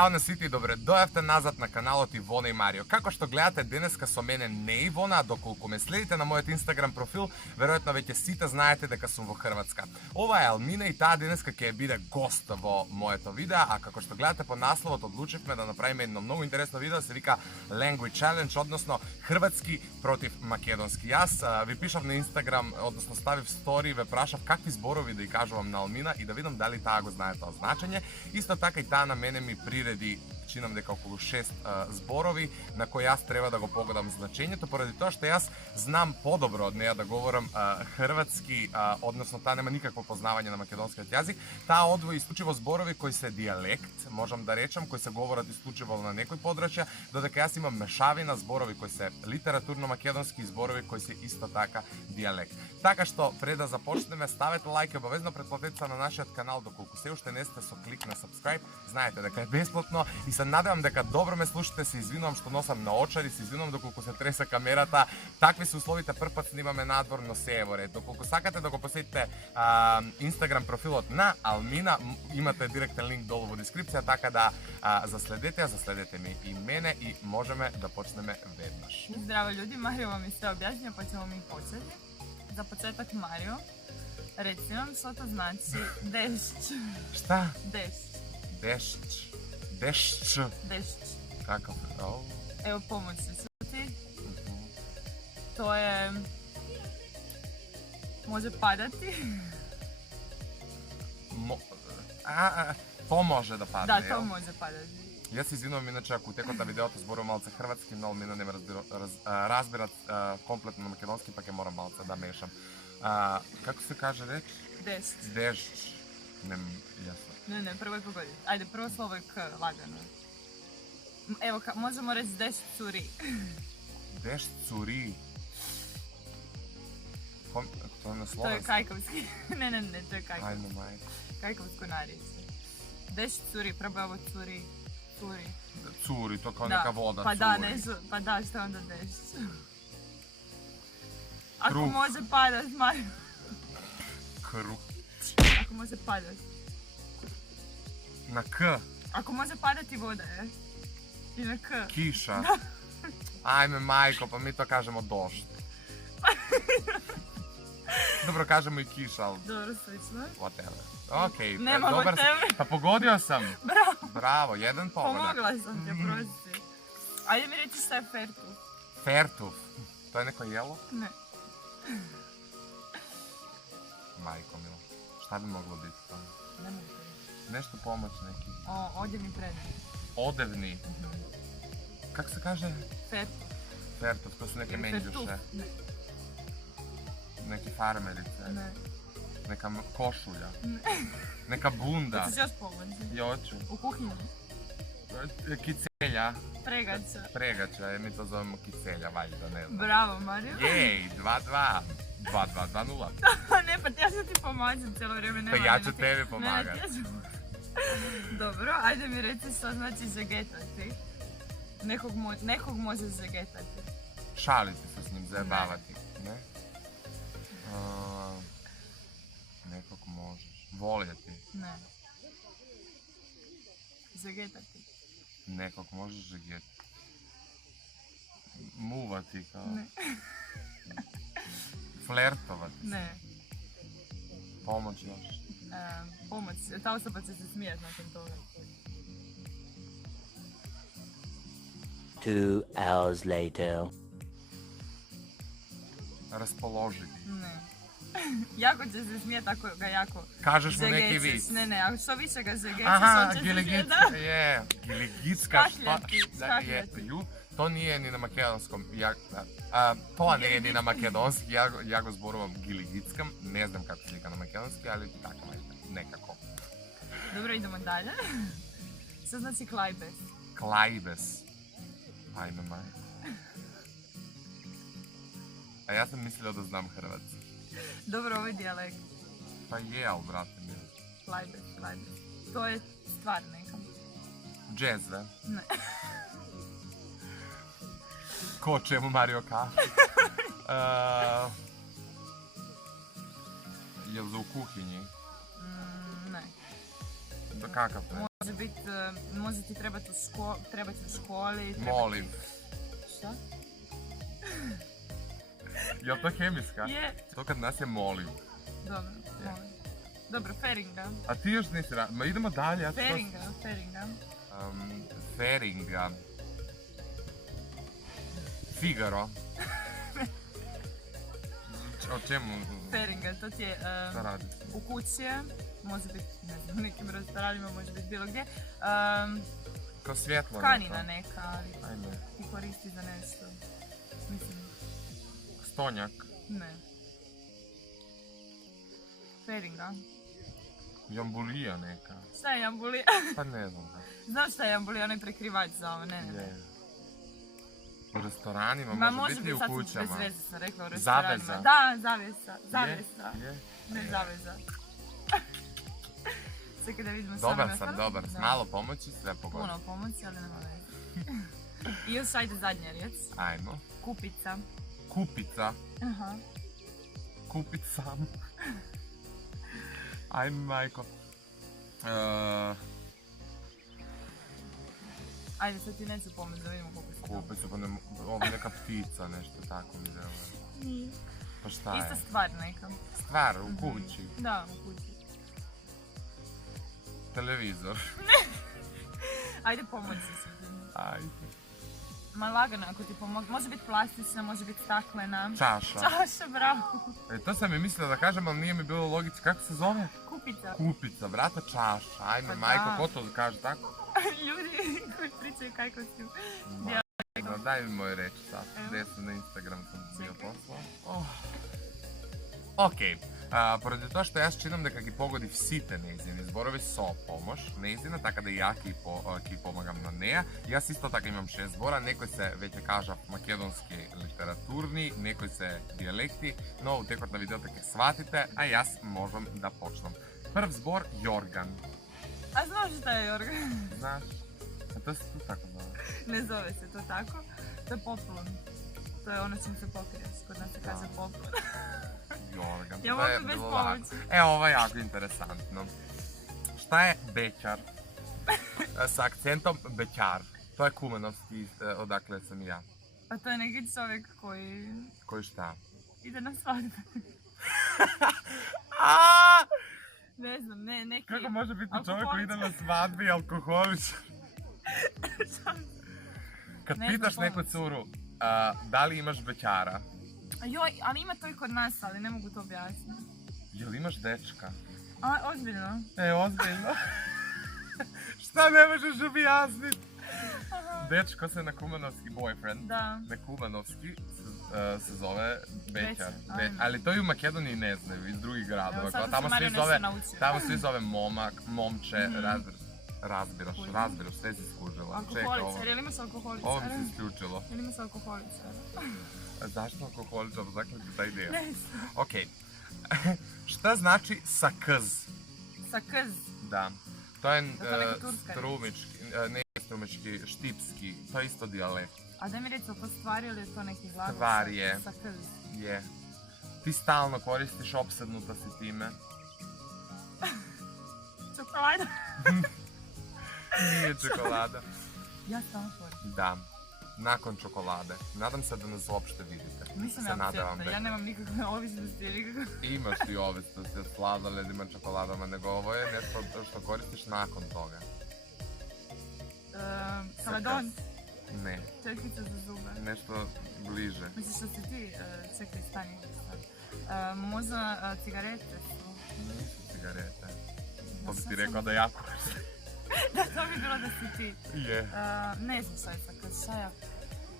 Ćao на сите и добре дојавте назад на каналот Ивона и Марио. Како што гледате денеска со мене не Ивона, а доколку ме следите на мојот Инстаграм профил, веројатно веќе сите знаете дека сум во Хрватска. Ова е Алмина и таа денеска ќе биде гост во моето видео, а како што гледате по насловот одлучивме да направиме едно многу интересно видео, се вика Language Challenge, односно хрватски против македонски. Јас ви пишав на Инстаграм, односно ставив стори, ве прашав какви зборови да ја кажувам на Алмина и да видам дали таа го знае тоа значење. Исто така и таа на мене ми приреди, чинам дека околу 6 зборови на кои јас треба да го погодам значењето, поради тоа што јас знам подобро од неја да говорам хрватски, односно таа нема никакво познавање на македонскиот јазик. Таа одвои исклучиво зборови кои се дијалект, можам да речам, кои се говорат исклучиво на некои подрачја, додека јас имам мешавина зборови кои се литературно македонски и зборови кои се исто така дијалект. Така што пред да започнеме, ставете лајк и обавезно претплатете се на нашиот канал доколку се уште не сте со клик на subscribe. Знаете дека е бесплатно и се надевам дека добро ме слушате. Се извинувам што носам наочари, се извинувам доколку се треса камерата. Такви се условите, прв пат снимаме надвор, но се е во ред. Доколку сакате да го посетите Инстаграм профилот на Алмина, имате директен линк долу во дескрипција, така да заследете ми и мене и можеме да почнеме веднаш. Здраво ljudi, Mario vam je sve objašnjio pa ćemo mi početi. Za početak Mario, reci nam što to znači dešć. Šta? Dešć. Dešć. Dešć. Dešć. Kakav? Oh. Evo pomoći ću ti. To je... može padati. To može da padne, Da, to jel? može padati. Јас се извинувам, иначе ако текот на видеото зборувам малце хрватски, но Алмина не ме разбират комплетно на македонски, па ќе морам малце да мешам. Како се каже реч? Dešć. Дешч. Не, јасно. Ne, prvo je pogodi. Ajde, prvo slovo je K, lagano. Evo, možemo reći dešć curi. Дешч цури. To je na To slovenski. je kajkovski. Ne, to je kajkovski. Ajme majko. Kajkovsko narječje. Dešć curi, probaj ovo curi. Curi. Curi, to kao neka voda Pa curi. da, nešto, pa da, što onda dešć? Ako Kruh. može padat, Mario. Kruh. Ako može padat. Na K. Ako može padati voda, je? I na K. Kiša. Ajme majko, pa mi to kažemo došt. Dobro, kažemo i kiša, ali Dobro, slično. whatever. Okej, Nema dobar whatever. Pa pogodio sam. Bravo, Bravo, jedan pogodak. pomogla sam ti, oprosti. Ajde mi reći šta je fertu. Fertuf. To je neko jelo? Ne. Majko milo. Šta bi moglo biti to? Ne mogu te reći. Nešto pomoć neki. Ovdje mi predaj. Odevni. Kako se kaže? Fertu. Fertuf, to su neke Ili fertuf. menđuše. Ne. Neke farmerice. Ne. Neka košulja. Ne. Neka bunda. Hoćeš još pomoći? Joću. U kuhinji. Kicelja. Pregača. Pregača, mi to zovemo kicelja, valjda, ne znam. Bravo, Mario. Jej, 2-2. 2-2-2-0. Ne, pa ja ću ti pomaći cijelo vrijeme. Pa ja ću tebi pomagati. Dobro, ajde mi reci što znači zagetati. Nekog može zagetati. Šaliti se s njim, zajebavati. Ne? Nekog možeš. Voljeti. Ne. Zagetati. Nekog možeš žegeti. Muvati kao. Ne. Flertovati. Ne. Pomoć još. Pomoć. Ta osoba će se smijeti nakon toga. 2 hours later. Raspoložiti. Ne. Jako će se smijeti ako ga jako Kažeš mu neki zagećeš. vic. Ne, ako što više ga zagećeš, Aha, on će se giligitska, smijeti. je. Giligitska Skakljati, skakljati. To nije ni na makedonskom. To nije ni na makedonski, ja go zborujem giligitskam. Ne znam kako slika na makedonski, ali tako nekako. Dobro, idemo dalje. Što znači klajbes? Klajbes. Ajme maj. A ja sam mislio da znam hrvatski. Dobro, ovo je dijalekt. Pa je, ali brate mi. Klajbes. To je stvar neka. Džezve. Ne. Ko čemu Mario kafe? Jel za u kuhinji? Ne. Kakav to je? može ti trebati u školi. Molim. Šta? Jel to hemijska? Je. To kad nas je molim. Dobro, molim. Dobro, feringa. A ti još nisi ma idemo dalje. Ja Feringa. Feringa. Figaro. O čemu? Feringa, to ti je Šta radi? u kući je, može biti, ne znam, u nekim restoranima, može biti bilo gdje. Kao svjetlo. Tkanina neka, ali Ajme. ti koristi za nešto. Mislim, Stonjak. ne. Feringa. Jambulija neka. Šta je jambulija? Pa ne znam. Znaš šta je jambulija, onaj prekrivač za ovo, ne. Je. U restoranima, Ma može biti i u sad sam kućama. bez veze sam rekla u restoranima. Zaveza. Da, zavesa. Je. Ne zaveza. Čekaj da vidimo Dobar sam. S malo pomoći sve pogodi. Puno pomoći, ali nema veze. I još ajde zadnja riječ. Ajmo. Kupica. Kupica. Aha. Kupit sam. Ajme, majko. Ajde, sad ti neću pomoći da vidimo koliko se dobro. Kupicu, pa ovo neka ptica, nešto tako mi djeluje. Nije. Pa šta je? Ista stvar neka. Stvar u kući. Da, u kući. Televizor. Ajde pomoći se. Ajde. Ma lagano, ako ti pomoći. Može biti plastična, može biti staklena. Čaša. Čaša, bravo. To sam i mislila da kažem, ali nije mi bilo logično. Kako se zove? Kupica. Kupica, brata, čaša. Ajme, Pa majko, da. ko to kaže tako? Ljudi koji pričaju kako si. No, daj mi moju reč sad. Evo. Gdje sam na Instagram sam bio Čekaj. poslao. Okej. Поради тоа што јас читам дека ги погоди сите нејзини зборови со помош, нејзина, така да и ја ќе помагам на неја. Јас исто така имам 6 збора, некои се веќе кажа македонски литературни, некои се дијалекти, но у текот на видеото ќе сватите, а јас можам да почнам. Прв збор Јорган. A znaš šta je Jorgan? Знаеш? А тоа се тут така зове. Ne zove se to tako. To je poplon. To je ono čim se pokriješ. Kod nas se kaže poplon. Јорган. Ja Тоа е mogu bez било pomoći. лако. Ова е јако интересантно. Шта е беќар? Sa akcentom bećar. To je kumanovski, odakle sam ja. A to je neki čovjek koji Koji šta? ide na svadbe. Aaaa! Ne znam, neki... Kako može biti čovjek koji ide Alkoholičar. na svadbi i alkoholičar? Kad Ne znam pitaš neku pomoći. curu, da li imaš bećara? Joj, ali ima to i kod nas, ali ne mogu to objasniti. Jel imaš dečka? A, ozbiljno? Ozbiljno. Šta ne možeš objasniti? Dečko se na kumanovski boyfriend. Da. Na kumanovski se zove bećar. Bećar, ajme. Ali to i u Makedoniji ne znaju, iz drugih gradova. Evo, sad Tamo sam svi Mario zove, nešto naučio. tamo svi zove momak, momče, razbiraš, Kužim. sve si skužila. Alkoholičar, jel imaš alkoholičar? Ovo mi se isključilo. Jel imaš alkoholičar? Zašto alkoholičar? Zakle ti ta ideja? Ne znam. Okej. Šta znači sakz? Sa kz. Da. To je To je neka turska strumički, ne strumički, štipski, to je isto dijalekt. A da mi reći, to stvar ili je to neki glagol? Stvar je. Sa kz. Je. Ti stalno koristiš, opsednuta si time. Čokolada. Nije čokolada. Ja sam koristim. Da. Nakon čokolade. Nadam se da nas uopšte vidite. Nisam Se ja nadavam apsolutno, ja nemam nikakve ovisnosti, nikakve... Imaš ti ovisnosti od sladoledima, čokoladama, nego ovo je nešto što koristiš nakon toga. Kaladon, Ne, četkica za zube. nešto bliže. Misliš što si ti, čekaj, stani. Možda cigarete su. Nisu cigarete. To bi šta ti sam- rekao da ja koristim. Da, to bi bilo da si ti. Je. Ne znam šta je sa kz, šta je?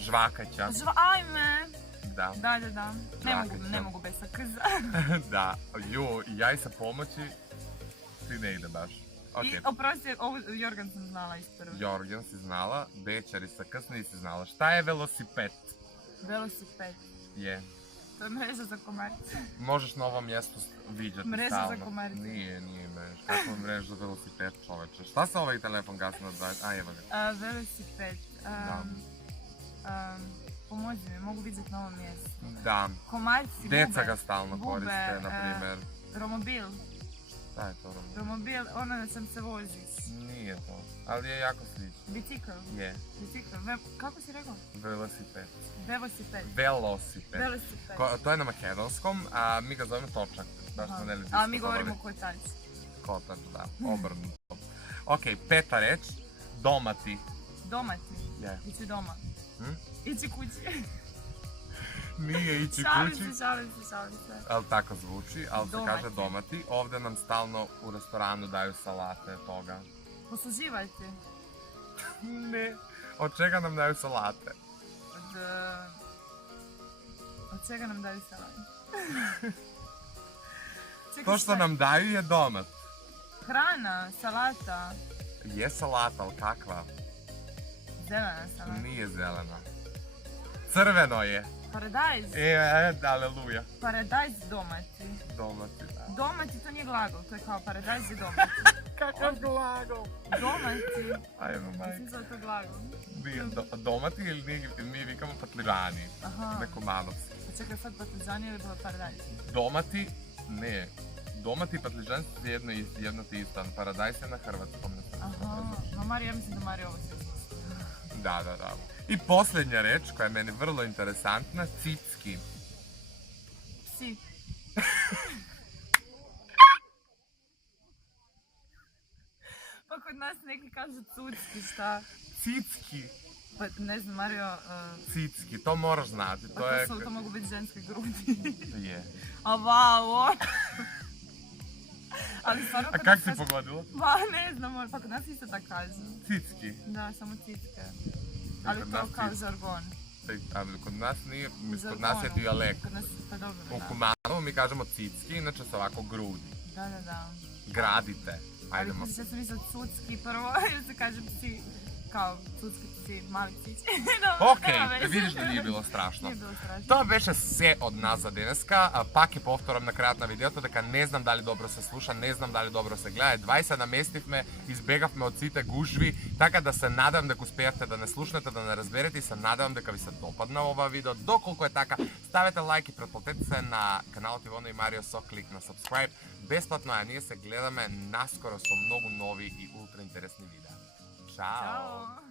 Žvakaća. Ajme! Da. Da. Ne Žvakaća. mogu bez sa kz. Da. Ja i sa pomoći ti ne ide baš. I Okej. oprosti, ovu Jorgan sam znala isprvo. Jorgen si znala, Bečar i sa Kz nisi znala. Šta je velosiped? Velosiped. Je. To je mreža za komarce. Možeš na ovom mjestu viđati Mreža stalno. za komarce. Nije mreža. Kako mreža za velosiped, čoveče? Šta se ovaj telefon gasi na 20? A, evo ga. Velosiped. Da. Pomozi mi, mogu vidjeti na ovom mjestu. Da. Komarci, Deca bube, ga stalno bube, koriste, na primjer. romobil. Šta je to romobil? Romobil, ono na čem se voziš. Nije to, ali je jako slično. Bicikl. Je, Bicikl. Kako si rekao? velosiped. Velosiped. Velosiped. Velosiped. To je na makedonskom, a mi ga zovemo točak. Baš smo ne A mi govorimo kotač. Kotač, da, obrnuto. Ok, peta reč, domati. Domati. Je. Ići doma. Ići kući. Nije ići Šalim kući, se. ali tako zvuči, ali se Domati. kaže domati. Ovdje nam stalno u restoranu daju salate toga. Posluživajte. Ne. Od čega nam daju salate? Od čega nam daju salate? To što nam daju je domat. Hrana, salata, Je salata, ali kakva? zelena salata. Nije zelena. Crveno je. Paradajz. Aleluja. Paradajz domati. Domati, da. Domati to nije glagol, to je kao paradajz i domati. Kakav glagol. Domati. Ajmo, Mislim majke. da je to glagol. Nije domati ili mi vikamo patližani. Aha. Neko manovci. Pa čekaj sad patliđani ili bilo paradajz? Domati, ne. Domati i patližan su jedno te isto. Paradajz je na hrvatskom. Aha. No Marija, ja mislim da Marija ovo sve zna. Da. I posljednja reč koja je meni vrlo interesantna, cicki. Psi. Pa kod nas neki kažu cucki, šta? Cicki. Pa ne znam, Mario, Cicki, to moraš znati. pa to mogu biti ženske grudi. Je. A vau! Ali stvarno A kod kak nas si pogodila? Pa ne znam, pa kod nas isto tako kažu. Cicki. Da, samo cicke. Ali kod to nas kao cicke. žargon. Ali kod nas nije, kod Žargon, nas je dijalekt. Kod nas, pa dobro, U da. Kumanovu mi kažemo cicki, inače se ovako grudi. Da. Gradite. Ali Ajdemo. kužiš, ja sam mislila cucki prvo, jer se kaže psi, kao cucki psi, mali psići. Ok, vidiš da nije bilo strašno. Nije bilo strašno. To беше все od nas za deneska. Пак ќе повторам на крајот на видеото дека не знам дали добро се слуша, не знам дали добро се гледа. 20 наместивме, избегавме од сите гужви, така да се надам дека успеавте да не слушнете, да не разберете и се надам дека ви се допадна ова видео. Доколку е така, ставете лайк и претплатете се на каналот Ивона и Марио со клик на subscribe. Бесплатно е, а ние се гледаме наскоро со многу нови и ултра интересни видеа. Чао! Ćao!